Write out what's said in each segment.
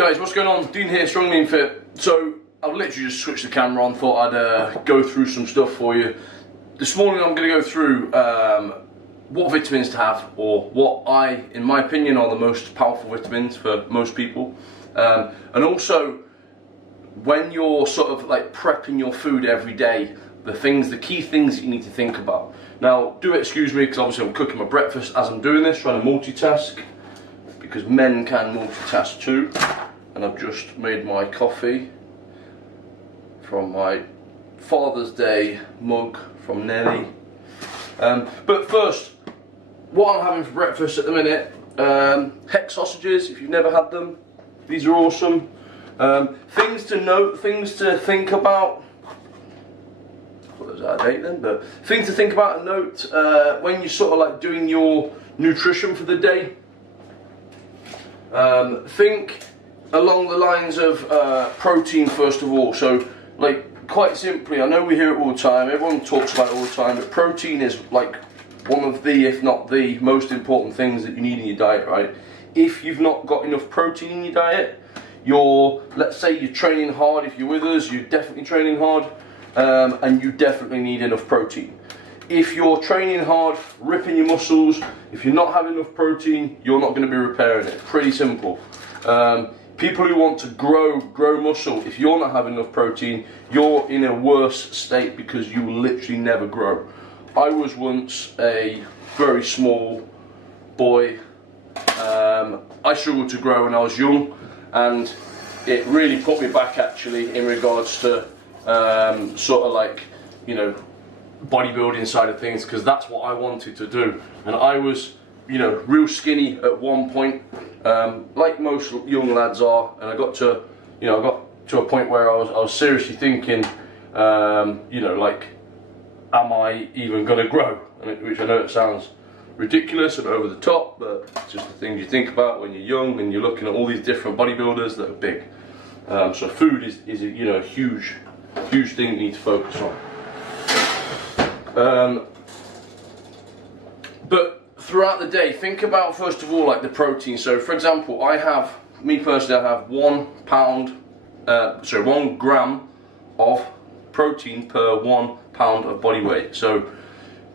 Guys, what's going on? Dean here, Strong Lean Fit. So I've literally just switched the camera on, thought I'd go through some stuff for you. This morning I'm going to go through what vitamins to have, or what in my opinion, are the most powerful vitamins for most people. And also, when you're sort of like prepping your food every day, the key things that you need to think about. Now, do excuse me, because obviously I'm cooking my breakfast as I'm doing this, trying to multitask, because men can multitask too. And I've just made my coffee from my Father's Day mug from Nelly. But first, what I'm having for breakfast at the minute, Hex sausages, if you've never had them, these are awesome. Things to note, things to think about. Well, those out of date then, but things to think about and note when you're sort of like doing your nutrition for the day. Think along the lines of protein first of all. So, like, quite simply, I know we hear it all the time, everyone talks about it all the time, but protein is like one of the, if not the most important things that you need in your diet, right? If you've not got enough protein in your diet, let's say you're training hard, if you're with us, you're definitely training hard, and you definitely need enough protein. If you're training hard, ripping your muscles, if you're not having enough protein, you're not going to be repairing it. Pretty simple. People who want to grow muscle, if you're not having enough protein, you're in a worse state because you will literally never grow. I was once a very small boy. I struggled to grow when I was young, and it really put me back actually in regards to sort of like, you know, bodybuilding side of things, because that's what I wanted to do. And I was, you know, real skinny at one point, like most young lads are, and I got to a point where I was seriously thinking, you know, like, am I even going to grow? Which I know it sounds ridiculous and over the top, but it's just the things you think about when you're young and you're looking at all these different bodybuilders that are big. So food is you know, a huge thing you need to focus on. But throughout the day, think about first of all like the protein. So for example, me personally, I have 1 gram of protein per 1 pound of body weight. So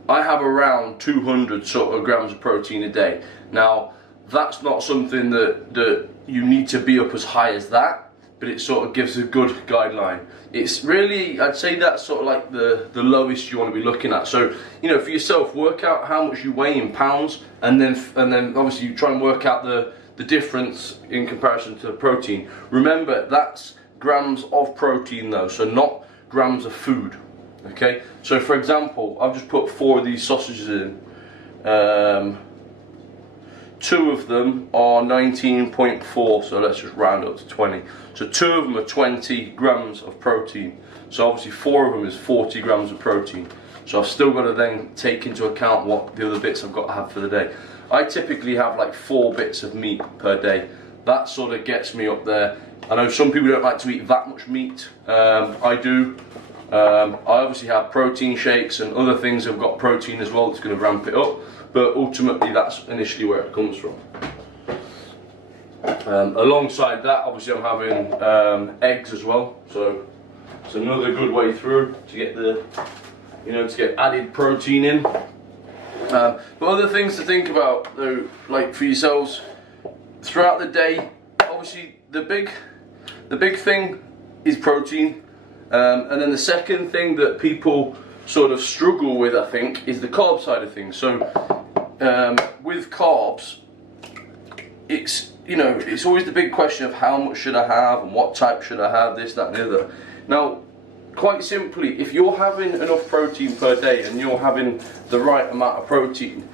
I have around 200 sort of grams of protein a day. Now, that's not something that you need to be up as high as that, but it sort of gives a good guideline. It's really, I'd say that's sort of like the lowest you want to be looking at. So, you know, for yourself, work out how much you weigh in pounds, and then obviously you try and work out the difference in comparison to the protein. Remember, that's grams of protein though, so not grams of food. Okay, so for example, I've just put 4 of these sausages in. 2 of them are 19.4, so let's just round up to 20. So 2 of them are 20 grams of protein. So obviously 4 of them is 40 grams of protein. So I've still got to then take into account what the other bits I've got to have for the day. I typically have like 4 bits of meat per day. That sort of gets me up there. I know some people don't like to eat that much meat. I do. I obviously have protein shakes and other things that have got protein as well that's going to ramp it up, but ultimately that's initially where it comes from. Alongside that, obviously I'm having eggs as well, so it's another good way through to get to get added protein in. But other things to think about though, like for yourselves throughout the day, obviously the big thing is protein. And then the second thing that people sort of struggle with, I think, is the carb side of things. So with carbs, it's always the big question of how much should I have and what type should I have, this, that and the other. Now, quite simply, if you're having enough protein per day and you're having the right amount of protein,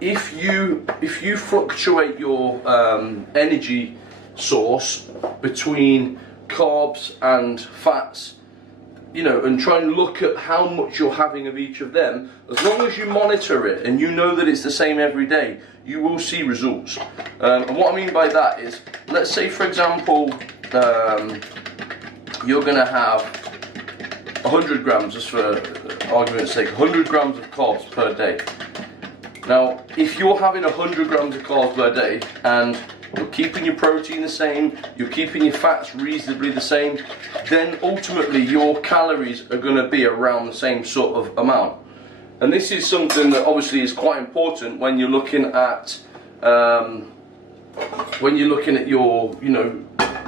if you fluctuate your energy source between carbs and fats, you know, and try and look at how much you're having of each of them, as long as you monitor it and you know that it's the same every day, you will see results. And what I mean by that is, let's say for example, you're going to have 100 grams, just for argument's sake, 100 grams of carbs per day. Now, if you're having 100 grams of carbs per day and you're keeping your protein the same, you're keeping your fats reasonably the same, then ultimately your calories are going to be around the same sort of amount. And this is something that obviously is quite important when you're looking at your, you know,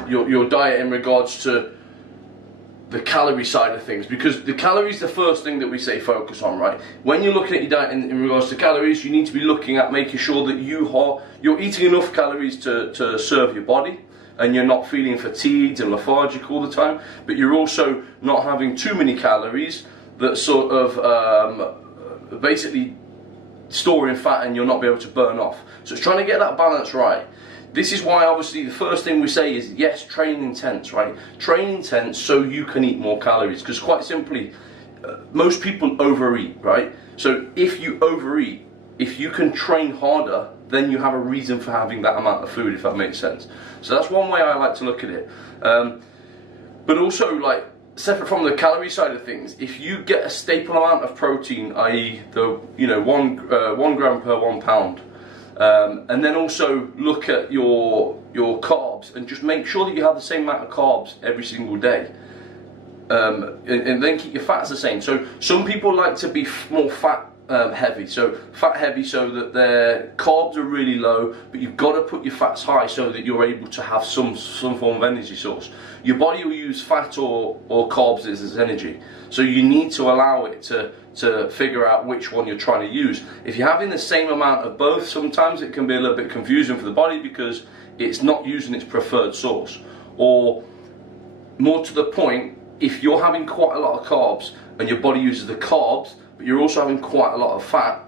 your diet in regards to the calorie side of things, because the calories are the first thing that we say focus on, right? When you're looking at your diet in regards to calories, you need to be looking at making sure that you're eating enough calories to serve your body, and you're not feeling fatigued and lethargic all the time, but you're also not having too many calories that sort of basically storing fat and you'll not be able to burn off. So it's trying to get that balance right. This is why obviously the first thing we say is, yes, train intense, right? Train intense so you can eat more calories, because quite simply, most people overeat, right? So if you overeat, if you can train harder, then you have a reason for having that amount of food, if that makes sense. So that's one way I like to look at it. But also, like, separate from the calorie side of things, if you get a staple amount of protein, i.e. the, you know, 1 gram per 1 pound, and then also look at your carbs and just make sure that you have the same amount of carbs every single day, and then keep your fats the same. So some people like to be more fat heavy, so fat heavy so that their carbs are really low, but you've got to put your fats high so that you're able to have some form of energy source. Your body will use fat or carbs as energy, so you need to allow it to figure out which one you're trying to use. If you're having the same amount of both, sometimes it can be a little bit confusing for the body because it's not using its preferred source. Or more to the point, if you're having quite a lot of carbs and your body uses the carbs, but you're also having quite a lot of fat,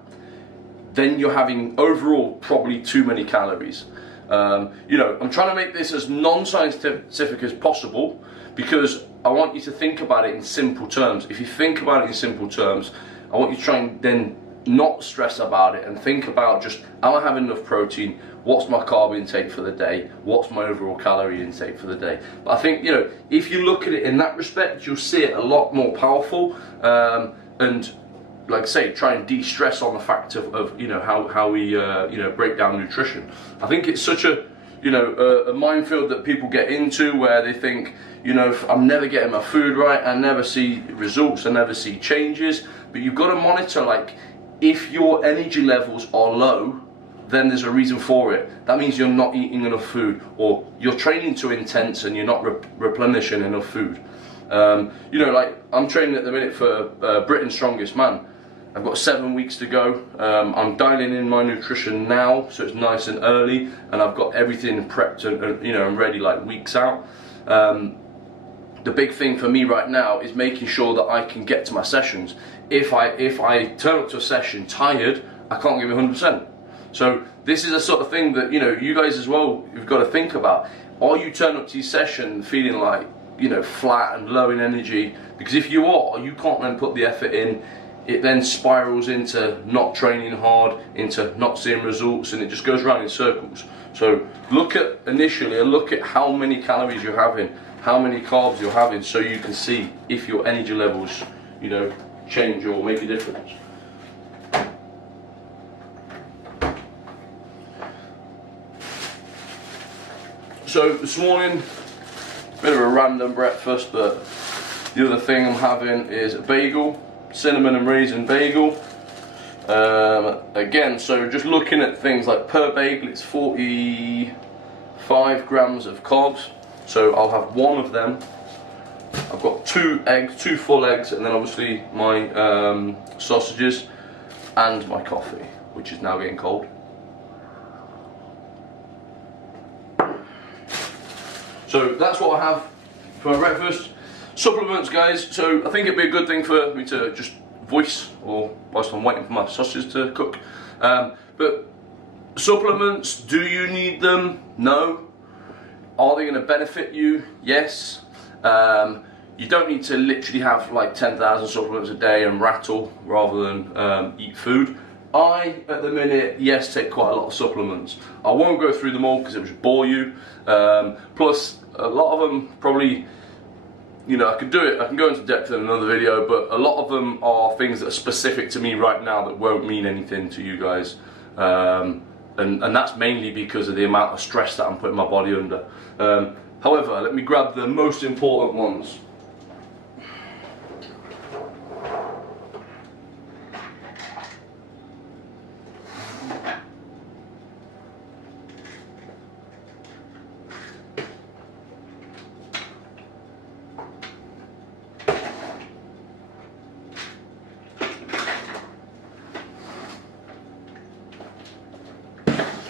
then you're having overall probably too many calories. You know, I'm trying to make this as non-scientific as possible, because I want you to think about it in simple terms. If you think about it in simple terms, I want you to try and then not stress about it and think about just, am I having enough protein? What's my carb intake for the day? What's my overall calorie intake for the day? But I think, you know, if you look at it in that respect, you'll see it a lot more powerful, and like I say, try and de-stress on the fact of you know, how we you know, break down nutrition. I think it's such a, you know, a minefield that people get into, where they think, you know, I'm never getting my food right, I never see results, I never see changes. But you've got to monitor, like, if your energy levels are low, then there's a reason for it. That means you're not eating enough food, or you're training too intense and you're not replenishing enough food. You know, like, I'm training at the minute for Britain's Strongest Man. I've got 7 weeks to go. I'm dialing in my nutrition now, so it's nice and early, and I've got everything prepped and you know, and ready like weeks out. The big thing for me right now is making sure that I can get to my sessions. If I turn up to a session tired, I can't give it 100%. So this is a sort of thing that, you know, you guys as well, you've got to think about. Are you turning up to your session feeling like, you know, flat and low in energy? Because if you are, you can't then put the effort in. It then spirals into not training hard, into not seeing results, and it just goes around in circles. So look at initially, look at how many calories you're having, how many carbs you're having, so you can see if your energy levels, you know, change or make a difference. So this morning, bit of a random breakfast, but the other thing I'm having is a bagel, cinnamon and raisin bagel. Again, so just looking at things like per bagel, it's 45 grams of carbs. So I'll have one of them. I've got 2 eggs, 2 full eggs, and then obviously my sausages and my coffee, which is now getting cold. So that's what I have for my breakfast. Supplements, guys, so I think it'd be a good thing for me to just voice, or whilst I'm waiting for my sausages to cook. But supplements, do you need them? No. Are they going to benefit you? Yes. You don't need to literally have like 10,000 supplements a day and rattle rather than eat food. I, at the minute, yes, take quite a lot of supplements. I won't go through them all because it would bore you. Plus, a lot of them probably, you know, I can go into depth in another video, but a lot of them are things that are specific to me right now that won't mean anything to you guys. and that's mainly because of the amount of stress that I'm putting my body under. However, let me grab the most important ones.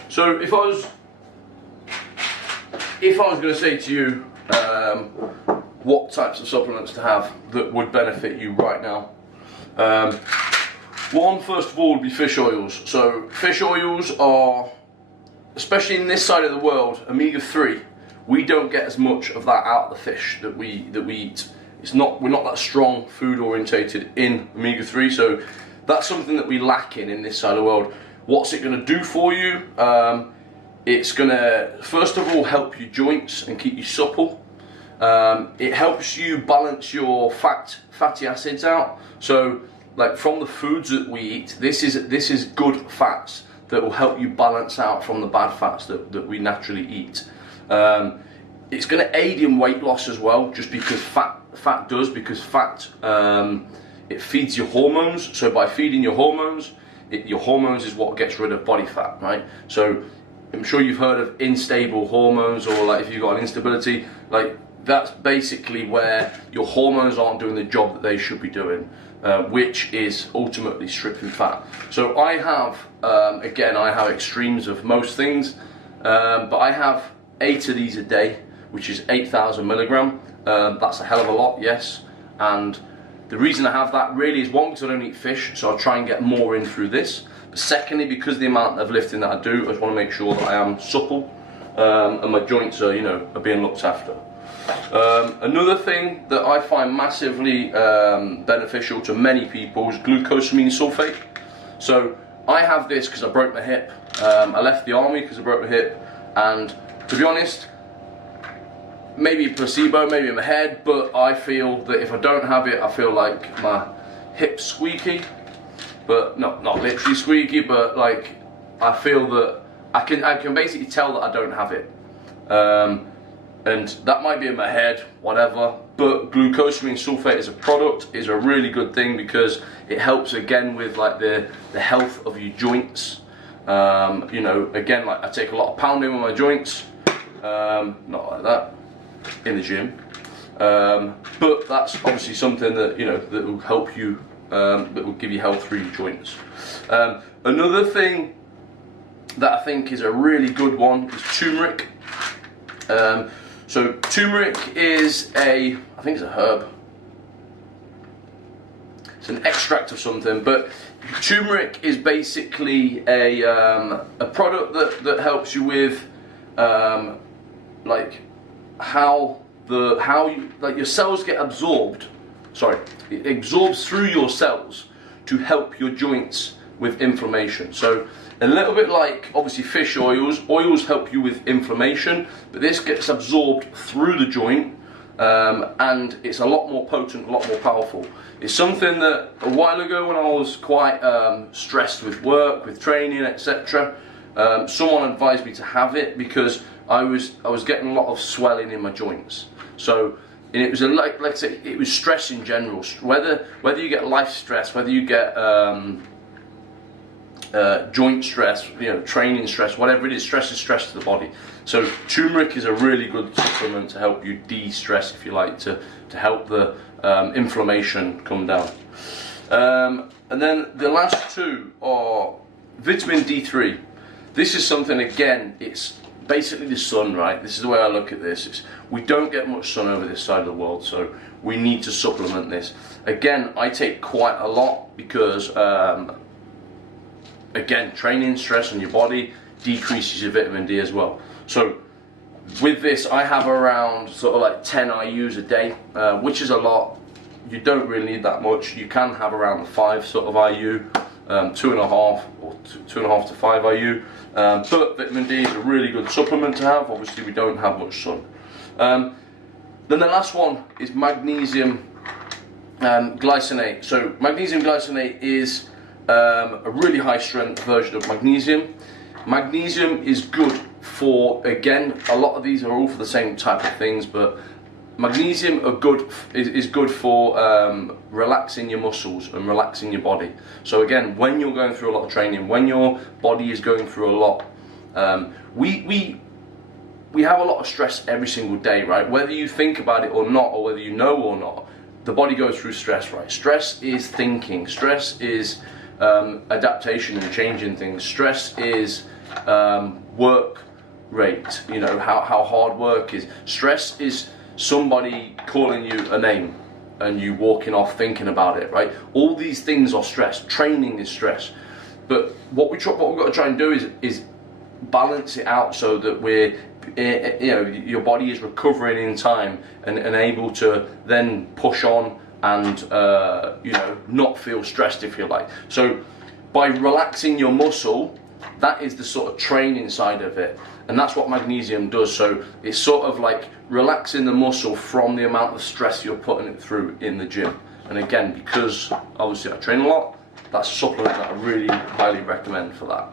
So if I was going to say to you what types of supplements to have that would benefit you right now, one first of all would be fish oils. So fish oils are, especially in this side of the world, omega-3. We don't get as much of that out of the fish that we eat. We're not that strong food orientated in omega-3, so that's something that we lack in this side of the world. What's it going to do for you? It's going to, first of all, help your joints and keep you supple. It helps you balance your fatty acids out. So, like from the foods that we eat, this is good fats that will help you balance out from the bad fats that we naturally eat. It's going to aid in weight loss as well, just because fat does, because fat it feeds your hormones. So by feeding your hormones, your hormones is what gets rid of body fat, right? So I'm sure you've heard of unstable hormones, or like if you've got an instability, like that's basically where your hormones aren't doing the job that they should be doing, which is ultimately stripping fat. So I have, again, I have extremes of most things, but I have 8 of these a day, which is 8,000 milligram. That's a hell of a lot, yes. And the reason I have that really is, one, because I don't eat fish, so I'll try and get more in through this. But secondly, because of the amount of lifting that I do, I just want to make sure that I am supple and my joints are, are being looked after. Another thing that I find massively beneficial to many people is glucosamine sulfate. So I have this because I broke my hip. I left the army because I broke my hip, and to be honest, maybe placebo, maybe in my head, but I feel that if I don't have it, I feel like my hip's squeaky. But not literally squeaky, but like I feel that I can basically tell that I don't have it. And that might be in my head, whatever, but glucosamine sulfate as a product is a really good thing because it helps again with like the health of your joints. Again, like I take a lot of pounding with my joints, not like that, in the gym, but that's obviously something that that will help you, that will give you health through your joints. Another thing that I think is a really good one is turmeric. So turmeric is I think it's a herb. It's an extract of something, but turmeric is basically a product that helps you with like how your cells get absorbed. Sorry, it absorbs through your cells to help your joints with inflammation. So a little bit like obviously fish oils help you with inflammation, but this gets absorbed through the joint, and it's a lot more potent, a lot more powerful. It's something that a while ago when I was quite stressed with work, with training, etc., someone advised me to have it because I was getting a lot of swelling in my joints. So, and it was let's say it was stress in general. Whether you get life stress, whether you get joint stress, training stress, whatever it is, stress is stress to the body. So turmeric is a really good supplement to help you de-stress, if you like, to help the inflammation come down. And then the last two are vitamin D3. This is something, again, it's basically the sun, right? This is the way I look at this. We don't get much sun over this side of the world, so we need to supplement this. Again, I take quite a lot because again, training stress on your body decreases your vitamin D as well. So with this, I have around sort of like 10 IUs a day, which is a lot. You don't really need that much. You can have around 5 sort of IU, 2.5 or 2.5 to 5 IU. But vitamin D is a really good supplement to have. Obviously, we don't have much sun. Then the last one is magnesium glycinate. So magnesium glycinate is a really high strength version of magnesium. Magnesium is good for, again, a lot of these are all for the same type of things, but magnesium is good for relaxing your muscles and relaxing your body. So again, when you're going through a lot of training, when your body is going through a lot, we have a lot of stress every single day, right? Whether you think about it or not, or whether you know or not, the body goes through stress, right? Stress is thinking. Stress is adaptation and changing things. Stress is work rate, you know, how hard work is. Stress is somebody calling you a name and you walking off thinking about it, right? All these things are stress. Training is stress. But what we've got to try and do is balance it out so that we're, you know, your body is recovering in time and able to then push on and you know, not feel stressed, if you like. So by relaxing your muscle, that is the sort of training side of it, and that's what magnesium does. So it's sort of like relaxing the muscle from the amount of stress you're putting it through in the gym. And again, because obviously I train a lot, that's a supplement that I really highly recommend for that.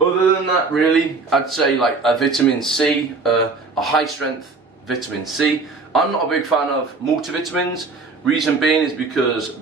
Other than that, really, I'd say like a vitamin C, a high strength vitamin C. I'm not a big fan of multivitamins. Reason being is because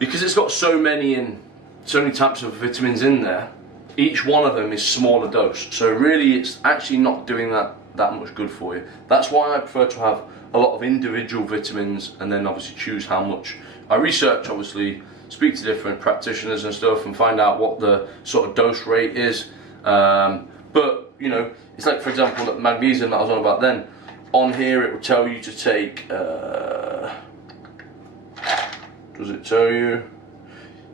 it's got so many types of vitamins in there. Each one of them is smaller dose, so really it's actually not doing that much good for you. That's why I prefer to have a lot of individual vitamins and then obviously choose how much. I research, obviously, speak to different practitioners and stuff and find out what the sort of dose rate is. But you know, it's like, for example, the magnesium that I was on about then. On here it will tell you to take, does it tell you?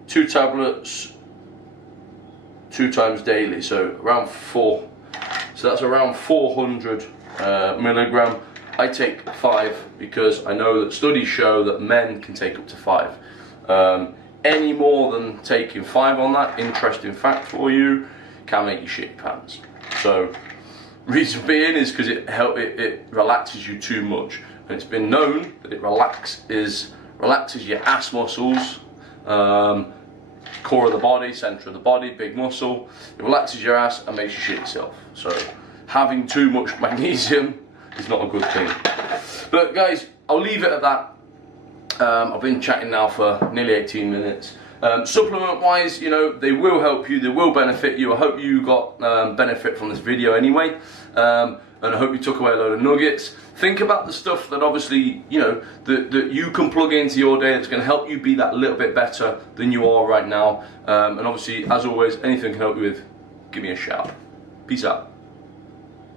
2 tablets 2 times daily, so around 4. So that's around 400 milligram. I take 5 because I know that studies show that men can take up to 5. Any more than taking 5 on that, interesting fact for you, can make you shit your pants. So reason being is because it relaxes you too much, and it's been known that it relaxes your ass muscles, core of the body, center of the body, big muscle. It relaxes your ass and makes you shit yourself. So having too much magnesium is not a good thing. But guys, I'll leave it at that. I've been chatting now for nearly 18 minutes. Supplement wise, you know, they will help you, they will benefit you. I hope you got benefit from this video anyway, and I hope you took away a load of nuggets. Think about the stuff that obviously, you know, that you can plug into your day that's going to help you be that little bit better than you are right now. And obviously, as always, anything can help you with, give me a shout. Peace out.